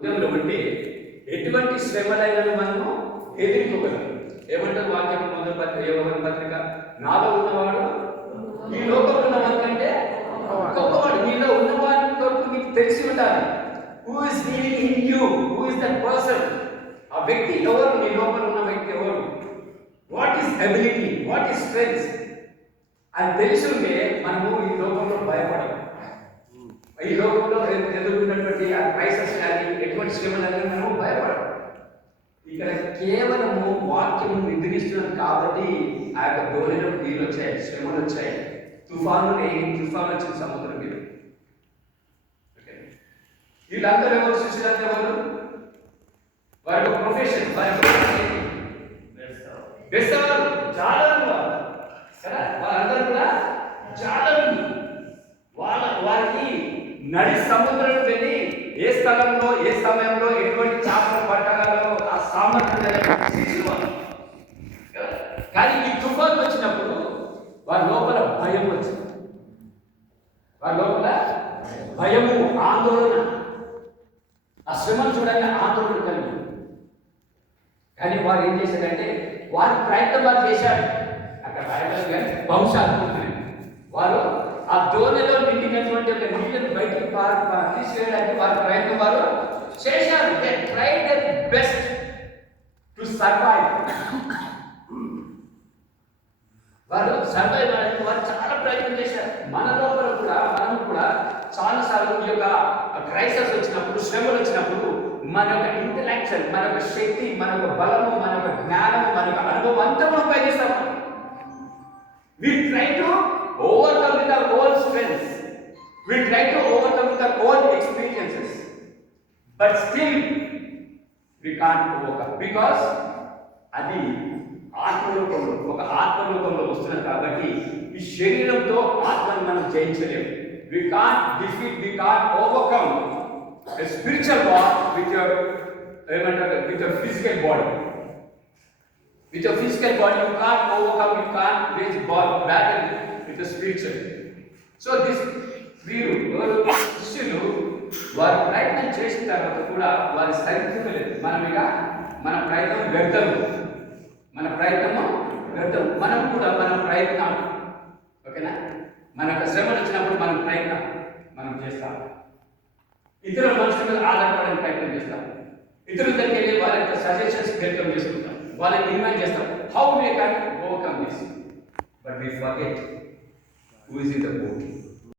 ఉద్యమంలో ఉంటే ఎటువంటి శ్రమలైనను మనము ఎదుర్కోగలం. ఏమంటారు వాక్యం మొదటి పత్రిక యోహాను పత్రిక, నాలో ఉన్నవాడు ఈ లోకంలో ఉన్నవాడి కంటే గొప్పవాడు. మీలో ఉన్నవాడి కొరకు మీకు తెలిసి ఉండాలి. Who is living in you, who is that person. ఆ వ్యక్తి ఎవరు, మీ లోపల ఉన్న వ్యక్తి ఎవరు, what is ability, what is strength అని తెలిసి ఉంటే మనము ఈ లోకంలో భయపడము. ఈ లోకంలో ఎదుర్కొన్నటువంటి ఆ క్రైసిస్ కానీ ఎటువంటి శ్రమలని మనము భయపడము. ఇక్కడ కేవలము వాక్యము నిద్రిస్తున్నాం కాబట్టి ఆ యొక్క ధోరణిలో నీళ్ళు వచ్చాయి, శ్రమలు వచ్చాయి, తుఫాను వచ్చిన సముద్రం మీద. వీళ్ళందరూ ఎవరు, శిష్యులందరూ ఎవరు, వారి ప్రొఫెషన్, బెస్తవారు జాలరు కదా, వాళ్ళందరూ కూడా జాలరు. వారికి నడి సముద్రం వెళ్ళి ఏ స్థలంలో ఏ సమయంలో ఎటువంటి చేపలు పట్టాలో ఆ సామర్థ్యం. కానీ ఈ తుఫాను వచ్చినప్పుడు వారి లోపల భయం వచ్చింది. వారి లోపల భయము, ఆందోళన, ఆ శ్రమను చూడగా ఆందోళన కలిగింది. కానీ వారు ఏం చేశారంటే వారి ప్రయత్నం వారు చేశారు. అక్కడ రాయగలరు కానీ బహుశా వారు ఆ దోణిలో నిండినటువంటి ఒక నీళ్ళను బయటకు తీసేయడానికి వారి ప్రయత్నం వారు చేశారు. They tried there best to survive. వారు సర్వైవ్ అవ్వడానికి వారు చాలా ప్రయత్నం చేశారు. మన లోపల కూడా మనం కూడా చాలాసార్లు ఈ యొక్క క్రైసిస్ వచ్చినప్పుడు, శ్రమలు వచ్చినప్పుడు మన యొక్క ఇంటలెక్చువల్, మన యొక్క శక్తి, మన యొక్క బలము, మన యొక్క జ్ఞానము, మన యొక్క అనుభవం అంతా మనం ఉపయోగిస్తాము. We try to overcome with our own strengths. We try to overcome with our own experiences. But still, we can't overcome. Because అది ఆత్మలోకంలో, ఒక ఆత్మలోకంలో వస్తున్నది కాబట్టి ఈ శరీరంతో ఆత్మను మనం జయించలేము. We can't defeat, we can't overcome a spiritual war with your physical body. With your physical body, you can't overcome, you can't wage battle with the spiritual. So this శిష్యులు వారు ప్రయత్నం చేసిన తర్వాత కూడా వారి సరిపోలేదు. మన ప్రయత్నం వ్యర్థం, మనం కూడా మన ప్రయత్నం, ఓకేనా, మనకు శ్రమలు వచ్చినప్పుడు మనం ప్రయత్నం మనం చేస్తాం. ఇతరుల మనుషుల మీద ఆధారపడడానికి ప్రయత్నం చేస్తాం. ఇతరుల దగ్గరికి వెళ్ళి వాళ్ళ యొక్క సజెషన్స్ ప్రయత్నం చేసుకుంటాం, వాళ్ళని డిమాండ్ చేస్తాం. How we can overcome this, but we forget who is in the boat.